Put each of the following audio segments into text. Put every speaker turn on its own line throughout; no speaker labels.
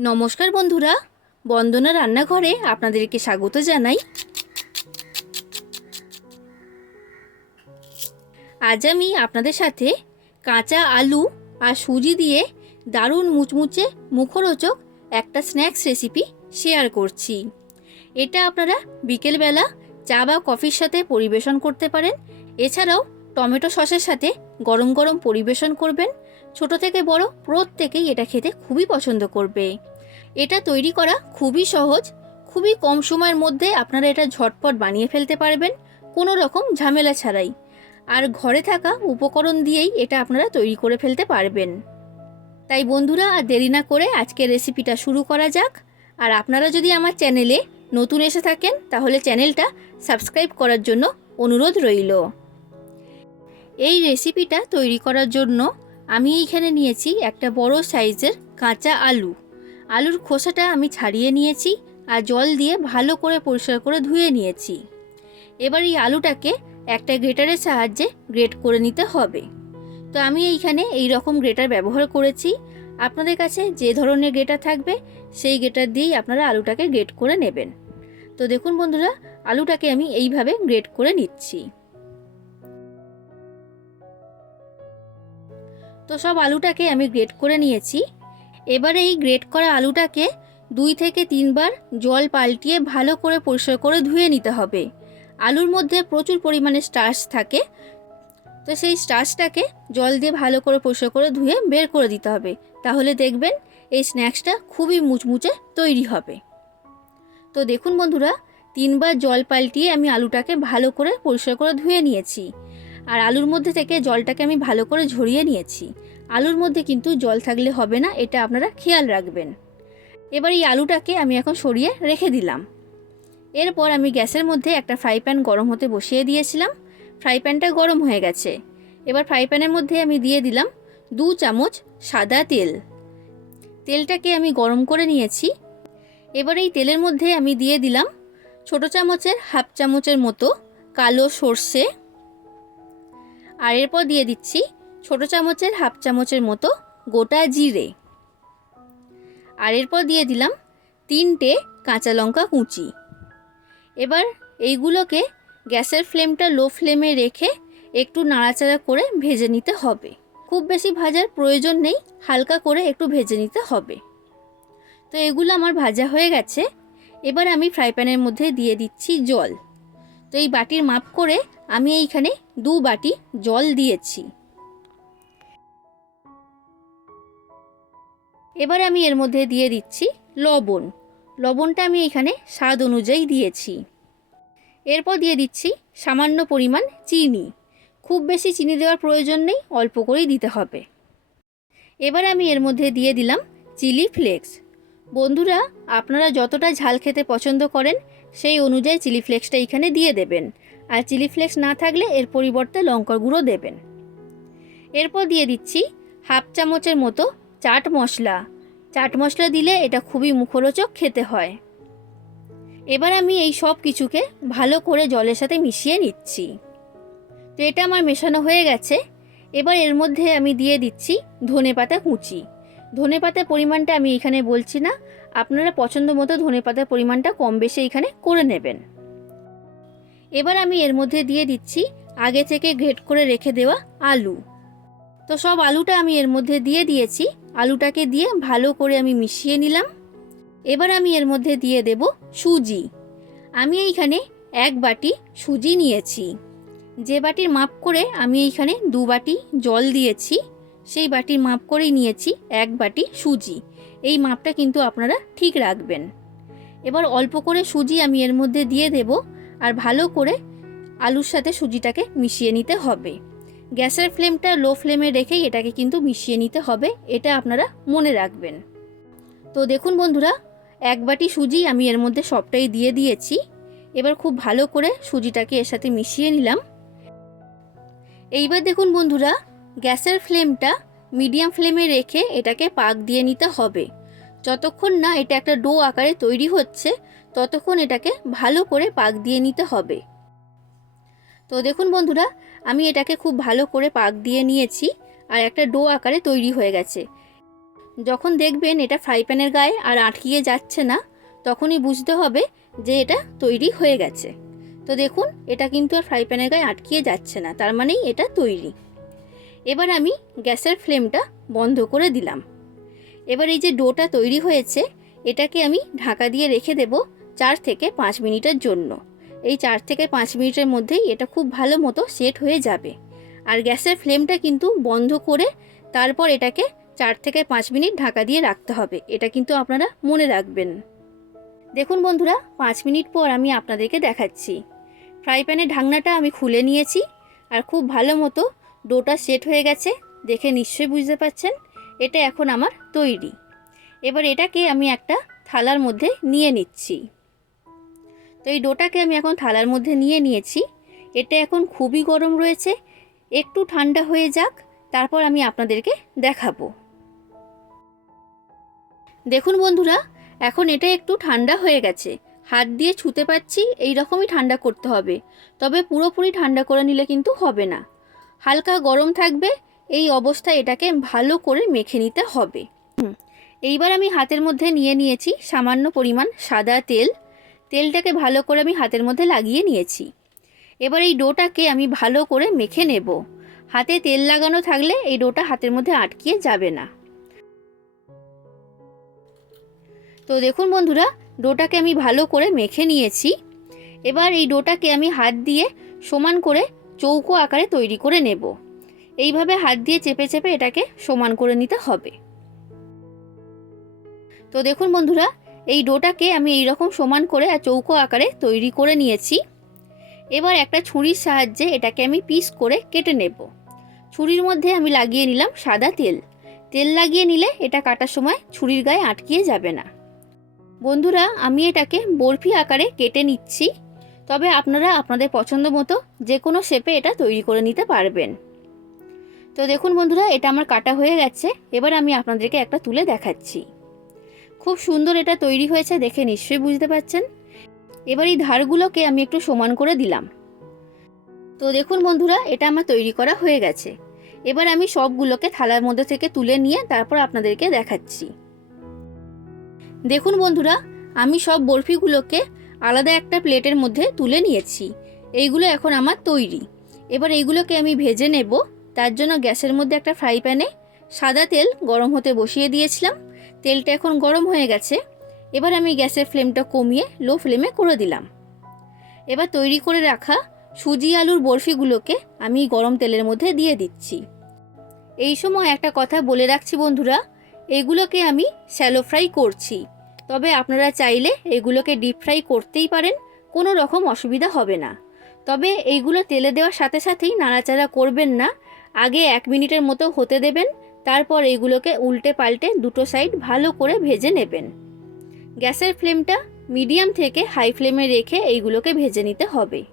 নমস্কার বন্ধুরা, বন্দনা রান্নাঘরে আপনাদেরকে স্বাগত জানাই। আজ আমি আপনাদের সাথে কাঁচা আলু আর সুজি দিয়ে দারুণ মুচমুচে মুখরোচক একটা স্ন্যাক্স রেসিপি শেয়ার করছি। এটা আপনারা বিকেলবেলা চা বা কফির সাথে পরিবেশন করতে পারেন। এছাড়াও টমেটো সসের সাথে গরম গরম পরিবেশন করবেন। ছোট থেকে বড় প্রত্যেকেই এটা খেতে খুবই পছন্দ করবে। এটা তৈরি করা খুবই সহজ, খুবই কম সময়ের মধ্যে আপনারা এটা ঝটপট বানিয়ে ফেলতে পারবেন, কোনো রকম ঝামেলা ছাড়াই। আর ঘরে থাকা উপকরণ দিয়েই এটা আপনারা তৈরি করে ফেলতে পারবেন। তাই বন্ধুরা, আর দেরি না করে আজকের রেসিপিটা শুরু করা যাক। আর আপনারা যদি আমার চ্যানেলে নতুন এসে থাকেন, তাহলে চ্যানেলটা সাবস্ক্রাইব করার জন্য অনুরোধ রইল। এই রেসিপিটা তৈরি করার জন্য আমি এইখানে নিয়েছি একটা বড় সাইজের কাঁচা আলু। আলুর খোসাটা আমি ছাড়িয়ে নিয়েছি আর জল দিয়ে ভালো করে পরিষ্কার করে ধুয়ে নিয়েছি। এবার এই আলুটাকে একটা গ্রেটারের সাহায্যে গ্রেট করে নিতে হবে। তো আমি এইখানে এই রকম গ্রেটার ব্যবহার করেছি। আপনাদের কাছে যে ধরনের গ্রেটার থাকবে, সেই গ্রেটার দিয়েই আপনারা আলুটাকে গ্রেট করে নেবেন। তো দেখুন বন্ধুরা, আলুটাকে আমি এইভাবে গ্রেট করে নিচ্ছি। তো সব আলুটাকে আমি গ্রেট করে নিয়েছি। এবারে এই গ্রেট করা আলুটাকে দুই থেকে তিনবার জল পাল্টিয়ে ভালো করে পরিষ্কার করে ধুয়ে নিতে হবে। আলুর মধ্যে প্রচুর পরিমাণে স্টার্চ থাকে। তো সেই স্টার্চটাকে জল দিয়ে ভালো করে পরিষ্কার করে ধুয়ে বের করে দিতে হবে। তাহলে দেখবেন এই স্ন্যাক্সটা খুবই মুচমুচে তৈরি হবে। তো দেখুন বন্ধুরা, তিনবার জল পাল্টিয়ে আমি আলুটাকে ভালো করে পরিষ্কার করে ধুয়ে নিয়েছি। আর আলুর মধ্যে থেকে জলটাকে আমি ভালো করে ঝরিয়ে নিয়েছি। আলুর মধ্যে কিন্তু জল থাকলে হবে না, এটা আপনারা খেয়াল রাখবেন। এবার এই আলুটাকে আমি এখন সরিয়ে রেখে দিলাম। এরপর আমি গ্যাসের মধ্যে একটা ফ্রাই প্যান গরম হতে বসিয়ে দিয়েছিলাম। ফ্রাই প্যানটা গরম হয়ে গেছে। এবার ফ্রাই প্যানের মধ্যে আমি দিয়ে দিলাম দু চামচ সাদা তেল। তেলটাকে আমি গরম করে নিয়েছি। এবার এই তেলের মধ্যে আমি দিয়ে দিলাম ছোট চামচের হাফ চামচের মতো কালো সর্ষে। আর এরপর দিয়ে দিচ্ছি ছোট চামচের, হাফ চামচের মতো গোটা জিরে। আর এরপর দিয়ে দিলাম তিনটে কাঁচা লঙ্কা কুচি। এবার এইগুলোকে গ্যাসের ফ্লেমটা লো ফ্লেমে রেখে একটু নাড়াচাড়া করে ভেজে নিতে হবে। খুব বেশি ভাজার প্রয়োজন নেই, হালকা করে একটু ভেজে নিতে হবে। তো এগুলো আমার ভাজা হয়ে গেছে। এবার আমি ফ্রাই প্যানের মধ্যে দিয়ে দিচ্ছি জল। তো এই বাটির মাপ করে আমি এইখানে দু বাটি জল দিয়েছি। এবার আমি এর মধ্যে দিয়ে দিচ্ছি লবণ। লবণটা আমি এখানে স্বাদ অনুযায়ী দিয়েছি। এরপর দিয়ে দিচ্ছি সামান্য পরিমাণ চিনি। খুব বেশি চিনি দেওয়ার প্রয়োজন নেই, অল্প করেই দিতে হবে। এবার আমি এর মধ্যে দিয়ে দিলাম চিলি ফ্লেক্স। বন্ধুরা, আপনারা যতটা ঝাল খেতে পছন্দ করেন, সেই অনুযায়ী চিলি ফ্লেক্সটা এখানে দিয়ে দেবেন। আর চিলি ফ্লেক্স না থাকলে এর পরিবর্তে লঙ্কার গুঁড়ো দেবেন। এরপর দিয়ে দিচ্ছি হাফ চামচের মতো চাট মশলা। চাট মশলা দিলে এটা খুবই মুখরোচক খেতে হয়। এবার আমি এই সব কিছুকে ভালো করে জলের সাথে মিশিয়ে নিচ্ছি। তো এটা আমার মেশানো হয়ে গেছে। এবার এর মধ্যে আমি দিয়ে দিচ্ছি ধনে পাতা কুচি। ধনে পাতার পরিমাণটা আমি এখানে বলছি না। আপনারা পছন্দ মতো ধনে পাতার পরিমাণটা কম বেশি এখানে করে নেবেন। এবার আমি এর মধ্যে দিয়ে দিচ্ছি আগে থেকে গ্রেট করে রেখে দেওয়া আলু। তো সব আলুটা আমি এর মধ্যে দিয়ে দিয়েছি। আলুটাকে দিয়ে ভালো করে আমি মিশিয়ে নিলাম। এবার আমি এর মধ্যে দিয়ে দেব সুজি। আমি এইখানে এক বাটি সুজি নিয়েছি। যে বাটির মাপ করে আমি এইখানে দু বাটি জল দিয়েছি, সেই বাটির মাপ করেই নিয়েছি এক বাটি সুজি। এই মাপটা কিন্তু আপনারা ঠিক রাখবেন। এবার অল্প করে সুজি আমি এর মধ্যে দিয়ে দেব আর ভালো করে আলুর সাথে সুজিটাকে মিশিয়ে নিতে হবে। গ্যাসের ফ্লেমটা লো ফ্লেমে রেখেই এটাকে কিন্তু মিশিয়ে নিতে হবে, এটা আপনারা মনে রাখবেন। তো দেখুন বন্ধুরা, এক বাটি সুজি আমি এর মধ্যে সবটাই দিয়ে দিয়েছি। এবার খুব ভালো করে সুজিটাকে এর সাথে মিশিয়ে নিলাম। এইবার দেখুন বন্ধুরা, গ্যাসের ফ্লেমটা মিডিয়াম ফ্লেমে রেখে এটাকে পাক দিয়ে নিতে হবে। যতক্ষণ না এটা একটা ডো আকারে তৈরি হচ্ছে, ততক্ষণ এটাকে ভালো করে পাক দিয়ে নিতে হবে। তো দেখুন বন্ধুরা, আমি এটাকে খুব ভালো করে পাক দিয়ে নিয়েছি আর একটা ডো আকারে তৈরি হয়ে গেছে। যখন দেখবেন এটা ফ্রাই প্যানের গায়ে আর আটকিয়ে যাচ্ছে না, তখনই বুঝতে হবে যে এটা তৈরি হয়ে গেছে। তো দেখুন, এটা কিন্তু আর ফ্রাই প্যানের গায়ে আটকিয়ে যাচ্ছে না, তার মানেই এটা তৈরি। এবার আমি গ্যাসের ফ্লেমটা বন্ধ করে দিলাম। এবার এই যে ডোটা তৈরি হয়েছে, এটাকে আমি ঢাকা দিয়ে রেখে দেব চার থেকে পাঁচ মিনিটের জন্য। এই চার থেকে পাঁচ মিনিটের মধ্যেই এটা খুব ভালো মতো সেট হয়ে যাবে। আর গ্যাসের ফ্লেমটা কিন্তু বন্ধ করে তারপর এটাকে চার থেকে পাঁচ মিনিট ঢাকা দিয়ে রাখতে হবে। এটা কিন্তু আপনারা মনে রাখবেন। দেখুন বন্ধুরা, পাঁচ মিনিট পর আমি আপনাদেরকে দেখাচ্ছি। ফ্রাই প্যানের ঢাকনাটা আমি খুলে নিয়েছি আর খুব ভালো মতো ডোটা সেট হয়ে গেছে। দেখে নিশ্চয়ই বুঝতে পারছেন, এটা এখন আমার তৈরি। এবার এটাকে আমি একটা থালার মধ্যে নিয়ে নিচ্ছি। তো এই ডোটাকে আমি এখন থালার মধ্যে নিয়ে নিয়েছি। এটা এখন খুবই গরম রয়েছে। একটু ঠান্ডা হয়ে যাক, তারপর আমি আপনাদেরকে দেখাবো। দেখুন বন্ধুরা, এখন এটা একটু ঠান্ডা হয়ে গেছে। হাত দিয়ে ছুতে পাচ্ছি এই রকমই ঠান্ডা করতে হবে। তবে পুরোপুরি ঠান্ডা করে নিলে কিন্তু হবে না। হালকা গরম থাকবে, এই অবস্থায় এটাকে ভালো করে মেখে নিতে হবে। এইবার আমি হাতের মধ্যে নিয়ে নিয়েছি সামান্য পরিমাণ সাদা তেল। তেলটাকে ভালো করে আমি হাতের মধ্যে লাগিয়ে নিয়েছি। এবার এই ডোটাকে আমি ভালো করে মেখে নেব। হাতে তেল লাগানো থাকলে এই ডোটা হাতের মধ্যে আটকিয়ে যাবে না। তো দেখুন বন্ধুরা, ডোটাকে আমি ভালো করে মেখে নিয়েছি। এবার এই ডোটাকে আমি হাত দিয়ে সমান করে চৌকো আকারে তৈরি করে নেব। এইভাবে হাত দিয়ে চেপে চেপে এটাকে সমান করে নিতে হবে। তো দেখুন বন্ধুরা এই ডোটাকে আমি এই রকম সমান করে আর চৌকো আকারে তৈরি করে নিয়েছি। এবার একটা ছুরির সাহায্যে এটাকে আমি পিস করে কেটে নেব। ছুরির মধ্যে আমি লাগিয়ে নিলাম সাদা তেল। তেল লাগিয়ে নিলে এটা কাটার সময় ছুরির গায়ে আটকিয়ে যাবে না। বন্ধুরা, আমি এটাকে বরফি আকারে কেটে নিচ্ছি। তবে আপনারা আপনাদের পছন্দ মতো যে কোনো শেপে এটা তৈরি করে নিতে পারবেন। তো দেখুন বন্ধুরা, এটা আমার কাটা হয়ে গেছে। এবার আমি আপনাদেরকে একটা তুলে দেখাচ্ছি। খুব সুন্দর এটা তৈরি হয়েছে দেখে নিশ্চয়ই বুঝতে পারছেন? এবার এই ধারগুলোকে আমি একটু সমান করে দিলাম। তো দেখুন বন্ধুরা, এটা আমার তৈরি করা হয়ে গেছে। এবার আমি সবগুলোকে থালার মধ্যে থেকে তুলে নিয়ে তারপর আপনাদেরকে দেখাচ্ছি। দেখুন বন্ধুরা, আমি সব বরফিগুলোকে আলাদা একটা প্লেটের মধ্যে তুলে নিয়েছি। এইগুলো এখন আমার তৈরি। এবার এইগুলোকে আমি ভেজে নেব। তার জন্য গ্যাসের মধ্যে একটা ফ্রাই প্যানে সাদা তেল গরম হতে বসিয়ে দিয়েছিলাম। তেলটা এখন গরম হয়ে গেছে। এবার আমি গ্যাসের ফ্লেমটা কমিয়ে লো ফ্লেমে করে দিলাম। এবার তৈরি করে রাখা সুজি আলুর বরফিগুলোকে আমি গরম তেলের মধ্যে দিয়ে দিচ্ছি। এই সময় একটা কথা বলে রাখছি বন্ধুরা, এগুলোকে আমি শ্যালো ফ্রাই করছি। তবে আপনারা চাইলে এগুলোকে ডিপ ফ্রাই করতেই পারেন, কোনো রকম অসুবিধা হবে না। তবে এইগুলো তেলে দেওয়ার সাথে সাথেই নাড়াচাড়া করবেন না, আগে এক মিনিটের মতো হতে দেবেন তারপর এইগুলোকে উল্টে পাল্টে দুটো সাইড ভালো করে ভেজে নেবেন। গ্যাসের ফ্লেমটা মিডিয়াম থেকে হাই ফ্লেমে রেখে এইগুলোকে ভেজে নিতে হবে।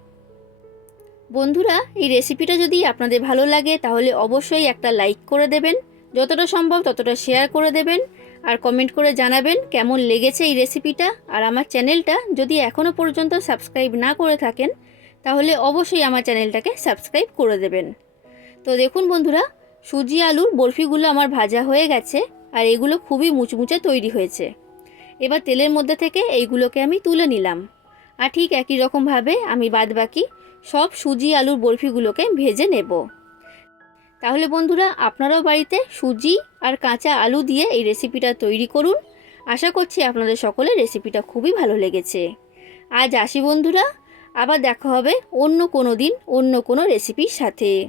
বন্ধুরা, এই রেসিপিটা যদি আপনাদের ভালো লাগে, তাহলে অবশ্যই একটা লাইক করে দেবেন। যতটা সম্ভব ততটা শেয়ার করে দেবেন। আর কমেন্ট করে জানাবেন কেমন লেগেছে এই রেসিপিটা আর আমার চ্যানেলটা যদি এখনও পর্যন্ত সাবস্ক্রাইব না করে থাকেন, তাহলে অবশ্যই আমার চ্যানেলটাকে সাবস্ক্রাইব করে দেবেন। তো দেখুন বন্ধুরা সুজি, আলুর বরফিগুলো আমার ভাজা হয়ে গেছে আর এগুলো খুবই মুচমুচে তৈরি হয়েছে। এবার তেলের মধ্যে থেকে এইগুলোকে আমি তুলে নিলাম। আর ঠিক একই রকমভাবে আমি বাদবাকি সব সুজি, আলুর বরফিগুলোকে ভেজে নেব। তাহলে বন্ধুরা, আপনারাও বাড়িতে সুজি আর কাঁচা আলু দিয়ে এই রেসিপিটা তৈরি করুন। আশা করছি আপনাদের সকলের রেসিপিটা খুবই ভালো লেগেছে। আজ আসি বন্ধুরা, আবার দেখা হবে অন্য কোনো দিন, অন্য কোনো রেসিপির সাথে।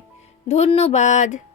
ধন্যবাদ।